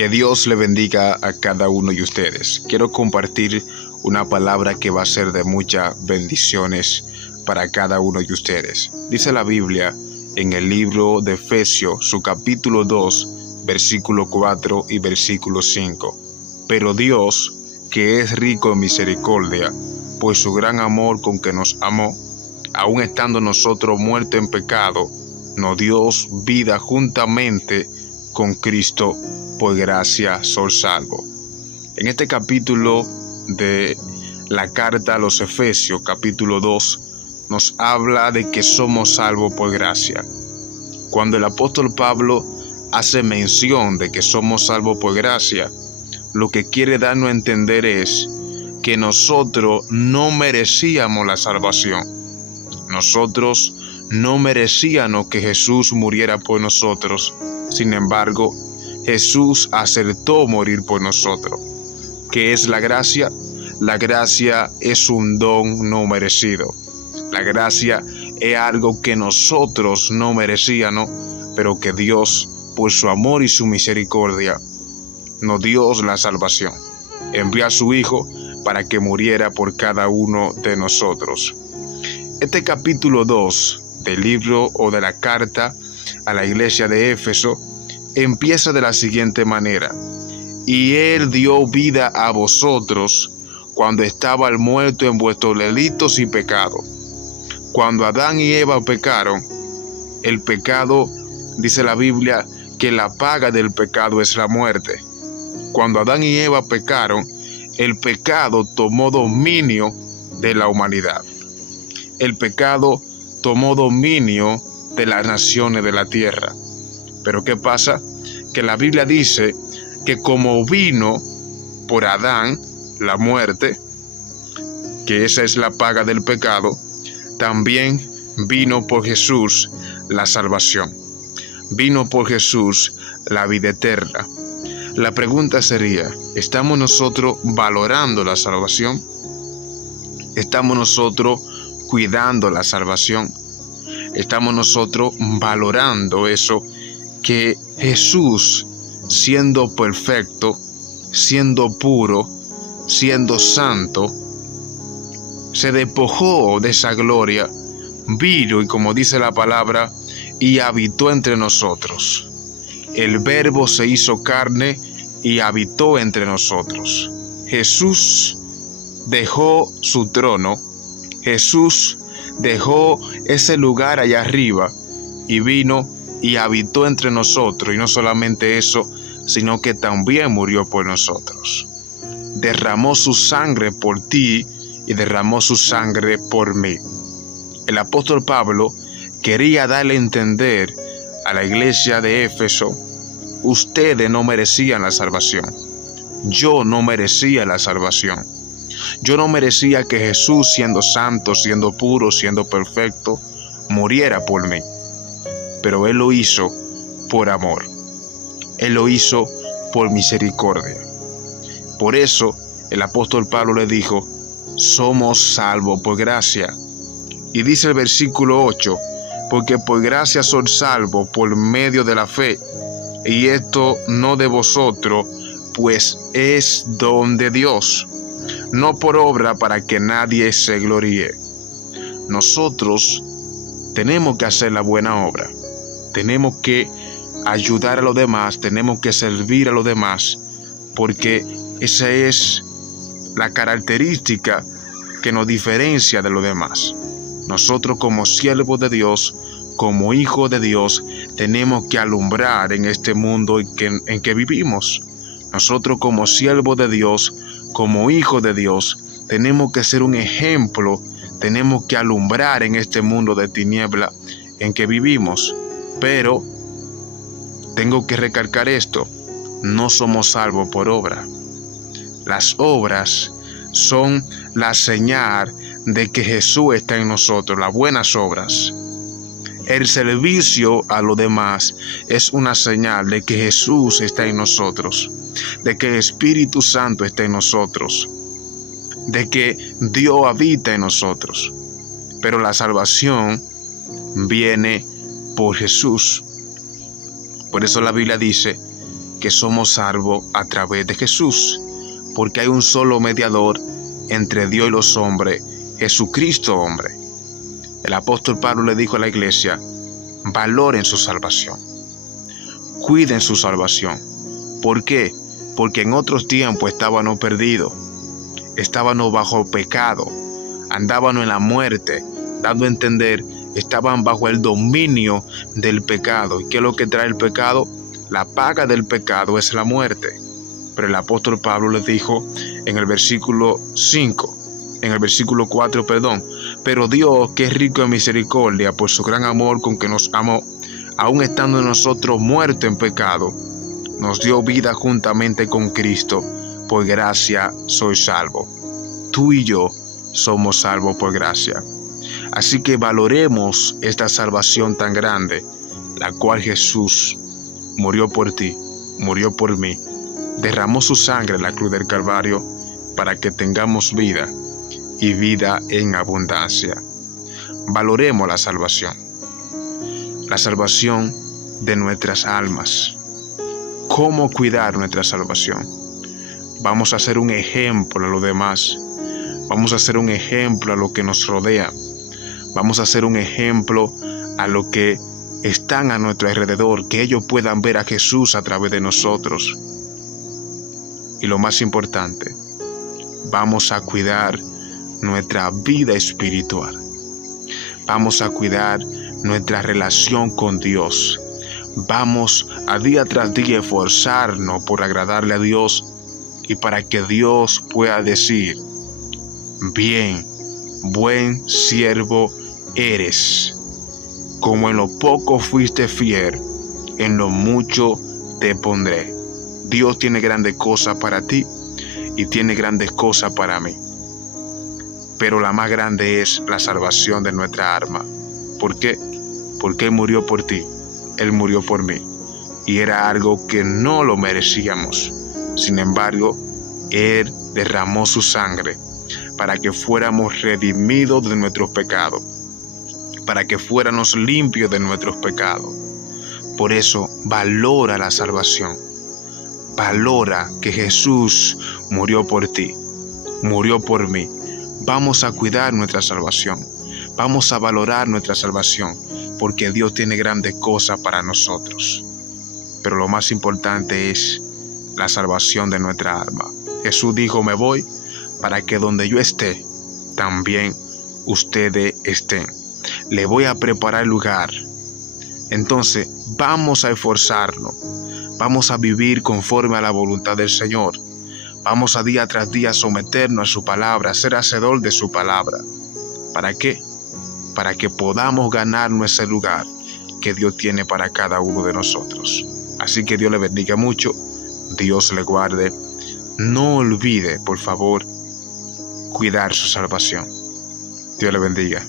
Que Dios le bendiga a cada uno de ustedes. Quiero compartir una palabra que va a ser de muchas bendiciones para cada uno de ustedes. Dice la Biblia en el libro de Efesios, su capítulo 2, versículo 4 y versículo 5. Pero Dios, que es rico en misericordia, pues su gran amor con que nos amó, aun estando nosotros muertos en pecado, nos dio vida juntamente con Cristo. Por gracia sois salvos. En este capítulo de la carta a los Efesios, capítulo 2, nos habla de que somos salvos por gracia. Cuando el apóstol Pablo hace mención de que somos salvos por gracia, lo que quiere darnos a entender es que nosotros no merecíamos la salvación. Nosotros no merecíamos que Jesús muriera por nosotros. Sin embargo, Jesús aceptó morir por nosotros. ¿Qué es la gracia? La gracia es un don no merecido. La gracia es algo que nosotros no merecíamos, pero que Dios, por su amor y su misericordia, nos dio la salvación. Envió a su Hijo para que muriera por cada uno de nosotros. Este capítulo 2 del libro o de la carta a la iglesia de Éfeso empieza de la siguiente manera: y Él dio vida a vosotros cuando estabais muertos en vuestros delitos y pecados. Cuando Adán y Eva pecaron, el pecado, dice la Biblia, que la paga del pecado es la muerte. Cuando Adán y Eva pecaron, el pecado tomó dominio de la humanidad. El pecado tomó dominio de las naciones de la tierra. Pero ¿qué pasa? Que la Biblia dice que como vino por Adán la muerte, que esa es la paga del pecado, también vino por Jesús la salvación. Vino por Jesús la vida eterna. La pregunta sería, ¿estamos nosotros valorando la salvación? ¿Estamos nosotros cuidando la salvación? ¿Estamos nosotros valorando eso? Que Jesús, siendo perfecto, siendo puro, siendo santo, se despojó de esa gloria, vino y, como dice la palabra, y habitó entre nosotros. El Verbo se hizo carne y habitó entre nosotros. Jesús dejó su trono, Jesús dejó ese lugar allá arriba y vino y habitó entre nosotros. Y no solamente eso, sino que también murió por nosotros. Derramó su sangre por ti y derramó su sangre por mí. El apóstol Pablo quería darle a entender a la iglesia de Éfeso: ustedes no merecían la salvación. Yo no merecía la salvación. Yo no merecía que Jesús, siendo santo, siendo puro, siendo perfecto, muriera por mí. Pero Él lo hizo por amor. Él lo hizo por misericordia. Por eso el apóstol Pablo le dijo: somos salvos por gracia. Y dice el versículo 8: porque por gracia sois salvos por medio de la fe, y esto no de vosotros, pues es don de Dios, no por obra, para que nadie se gloríe. Nosotros tenemos que hacer la buena obra. Tenemos que ayudar a los demás, tenemos que servir a los demás, porque esa es la característica que nos diferencia de los demás. Nosotros, como siervos de Dios, como hijos de Dios, tenemos que alumbrar en este mundo en que vivimos. Nosotros, como siervos de Dios, como hijos de Dios, tenemos que ser un ejemplo, tenemos que alumbrar en este mundo de tiniebla en que vivimos. Pero tengo que recalcar esto: no somos salvos por obra. Las obras son la señal de que Jesús está en nosotros, las buenas obras. El servicio a los demás es una señal de que Jesús está en nosotros, de que el Espíritu Santo está en nosotros, de que Dios habita en nosotros. Pero la salvación viene por Jesús. Por eso la Biblia dice que somos salvos a través de Jesús, porque hay un solo mediador entre Dios y los hombres, Jesucristo hombre. El apóstol Pablo le dijo a la iglesia: valoren su salvación, cuiden su salvación. ¿Por qué? Porque en otros tiempos estábamos perdidos, estábamos bajo pecado, andábamos en la muerte, dando a entender, estaban bajo el dominio del pecado. ¿Y qué es lo que trae el pecado? La paga del pecado es la muerte. Pero el apóstol Pablo les dijo en el versículo 4, pero Dios, que es rico en misericordia, por su gran amor con que nos amó, aun estando nosotros muertos en pecado, nos dio vida juntamente con Cristo. Por gracia sois salvos. Tú y yo somos salvos por gracia. Así que valoremos esta salvación tan grande, la cual Jesús murió por ti, murió por mí, derramó su sangre en la cruz del Calvario para que tengamos vida y vida en abundancia. Valoremos la salvación de nuestras almas. ¿Cómo cuidar nuestra salvación? Vamos a ser un ejemplo a los demás. Vamos a ser un ejemplo a lo que nos rodea. Vamos a ser un ejemplo a lo que están a nuestro alrededor, que ellos puedan ver a Jesús a través de nosotros. Y lo más importante, vamos a cuidar nuestra vida espiritual. Vamos a cuidar nuestra relación con Dios. Vamos a día tras día esforzarnos por agradarle a Dios y para que Dios pueda decir: bien, buen siervo eres. Como en lo poco fuiste fiel, en lo mucho te pondré. Dios tiene grandes cosas para ti y tiene grandes cosas para mí. Pero la más grande es la salvación de nuestra alma. ¿Por qué? Porque Él murió por ti, Él murió por mí. Y era algo que no lo merecíamos. Sin embargo, Él derramó su sangre para que fuéramos redimidos de nuestros pecados, para que fuéramos limpios de nuestros pecados. Por eso, valora la salvación. Valora que Jesús murió por ti, murió por mí. Vamos a cuidar nuestra salvación. Vamos a valorar nuestra salvación, porque Dios tiene grandes cosas para nosotros. Pero lo más importante es la salvación de nuestra alma. Jesús dijo: me voy para que donde yo esté, también ustedes estén. Le voy a preparar lugar. Entonces, vamos a esforzarnos. Vamos a vivir conforme a la voluntad del Señor. Vamos a día tras día someternos a su palabra, ser hacedor de su palabra. ¿Para qué? Para que podamos ganarnos ese lugar que Dios tiene para cada uno de nosotros. Así que Dios le bendiga mucho. Dios le guarde. No olvide, por favor, cuidar su salvación. Dios le bendiga.